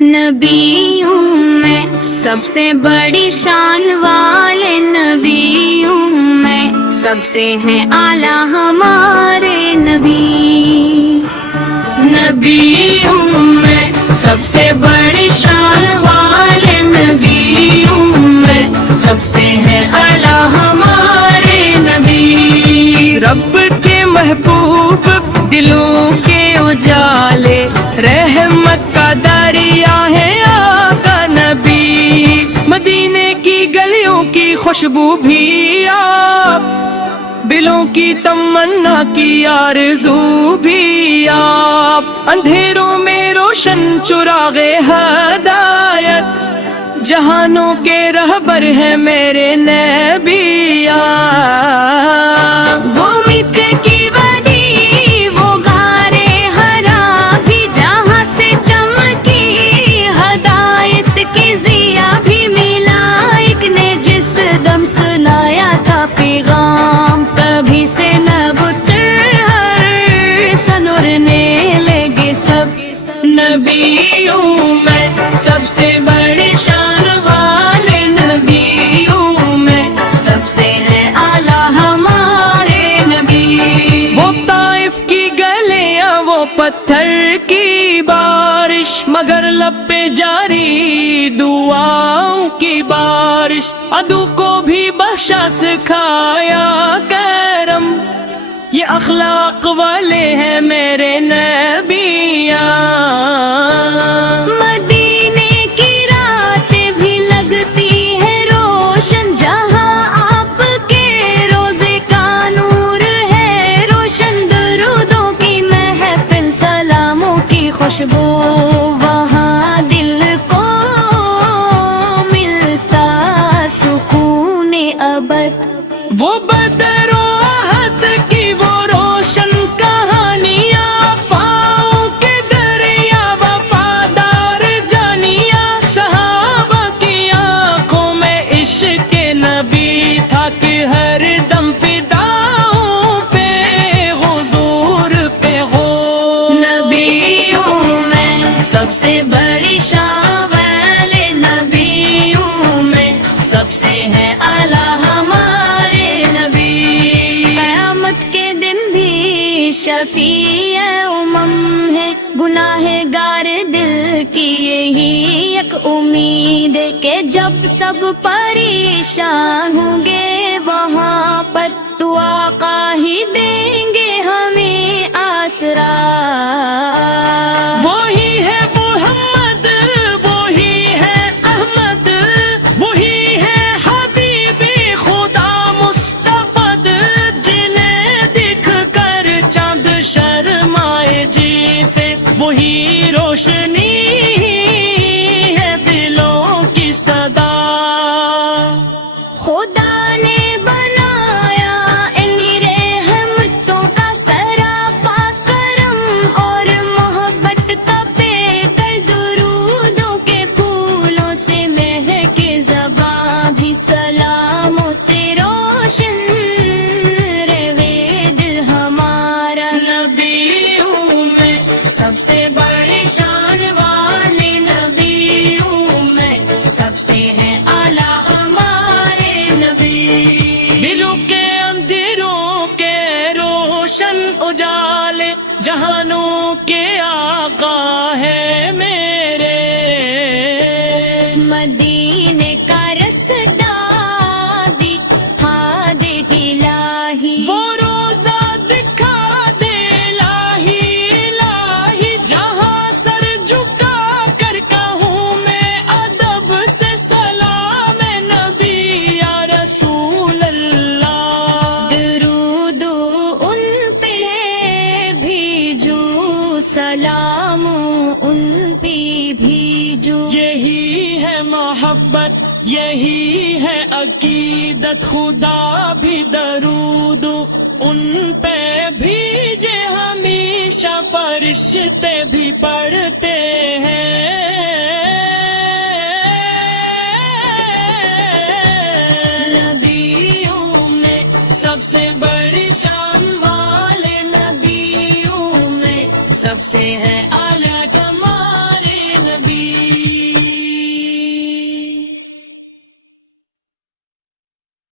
نبیوں میں سب سے بڑی شان والے، نبیوں میں سب سے ہیں اعلیٰ ہمارے نبی۔ نبیوں میں سب سے بڑی شان والے، نبیوں میں سب سے ہیں اعلیٰ ہمارے نبی۔ رب کے محبوب دلوں کے اجالے، رحمت کا دریا ہے آقا نبی۔ مدینے کی گلیوں کی خوشبو بھی آپ، دلوں کی تمنا کی آرزو بھی آپ۔ اندھیروں میں روشن چراغ ہدایت، جہانوں کے رہبر ہیں میرے نبی آپ۔ وہ مکہ کی وادی، وہ غارِ حرا بھی، جہاں سے چمکی ہدایت کی ضیا بھی، ملائک نے جس دم سنایا تھا پیغام، کبھی سے نہ اتر ہر سن اڑنے لگے سب۔ نبیوں میں سب سے بڑی شان والے، نبیوں میں سب سے ہے اعلیٰ ہمارے نبی۔ وہ طائف کی گلیاں، وہ پتھر کی بارش، مگر لب پہ جاری دعاؤں کی بارش۔ عدو کو بھی بخشا سکھایا کرم، یہ اخلاق والے ہیں میرے نبی آپ۔ مدینے کی راتیں بھی لگتی ہے روشن، جہاں آپ کے روزے کا نور ہے روشن۔ درودوں کی محفل، سلاموں کی خوشبو، وہاں دل کو ملتا سکون ابد۔ وہ بدر و احد کی وہ روشن کہانیاں، فاؤں کے دریا وفادار جانیاں، صحابہ کی آنکھوں میں عشق نبی تھا کہ ہر دم فداؤں پہ حضور پہ ہو۔ نبیوں میں سب سے بڑی شان والے، نبیوں میں سب سے ہے اعلیٰ ہمارے نبی۔ قیامت کے دن بھی شفیع امم ہے، گناہ گار دل کی یہی ایک امید ہے کہ جب سب پریشان ہوں گے وہاں پر، تو آقا ہی دیں گے ہمیں آسرا۔ وہی ہے محمد، وہی ہے احمد، وہی ہے حبیب خدا مصطفی، جنہیں دیکھ کر چاند شرمائے جی سے، وہی روشنی ہے دلوں کی صدا۔ خدا نے بنایا انہی رحمتوں کا سراپا کرم، اور محبت کا پے کر درودوں کے پھولوں سے مہکے زباں بھی، سلاموں سے روشن رہے دل ہمارا۔ نبیوں میں سب سے بڑی شان والے، نبیوں میں سب سے ہیں اعلیٰ ہمارے نبی۔ دلوں کے اندھیروں کے روشن اجالے، جہانوں کے آقا ہے میرے۔ مدینے کا رسدہ دکھا دے الہی، وہ روزہ دکھا دے الہی الہی، جہاں سر جھکا کر کہوں میں ادب سے سلام نبی یا رسول اللہ۔ درود ان پہ بھیجو، سلام ان پہ بھیجو۔ یہی ہے محبت، یہی ہے عقیدت، خدا بھی درود ان پہ بھیجے ہمیشہ، فرشتے بھی پڑھتے ہیں۔ نبیوں میں سب سے بڑی شان والے، نبیوں میں سب سے ہے اعلیٰ ہمارے نبی۔ نبی